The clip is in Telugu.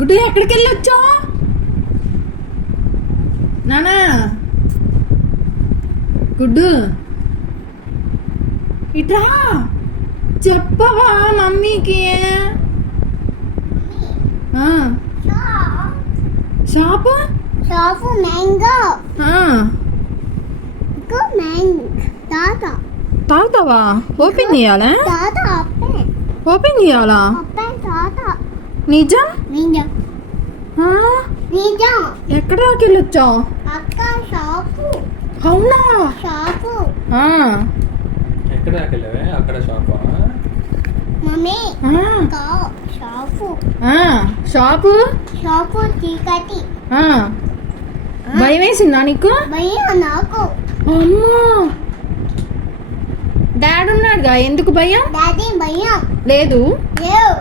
గుడ్డు ఎక్కడికి వెళ్ళొచ్చా నానా? గుడ్డు ఇట్రా, చెప్పవా మమ్మీకి? షాపు షాపు మ్యాంగో తాగుతావా? ఓపెన్ చేయాలా? ఓపెన్ చేయాలా? నిజం? ఎక్కడ దాకా వెళ్ళొచ్చా? అవునా? ఎక్కడ దాకా వెళ్ళావే? అక్కడ షాపా? షాపు చీకటి భయం వేసిందా నీకు? నాకు అమ్మా, డాడీ ఉన్నాడుగా, ఎందుకు భయం? డాడీ భయం లేదు. లేవు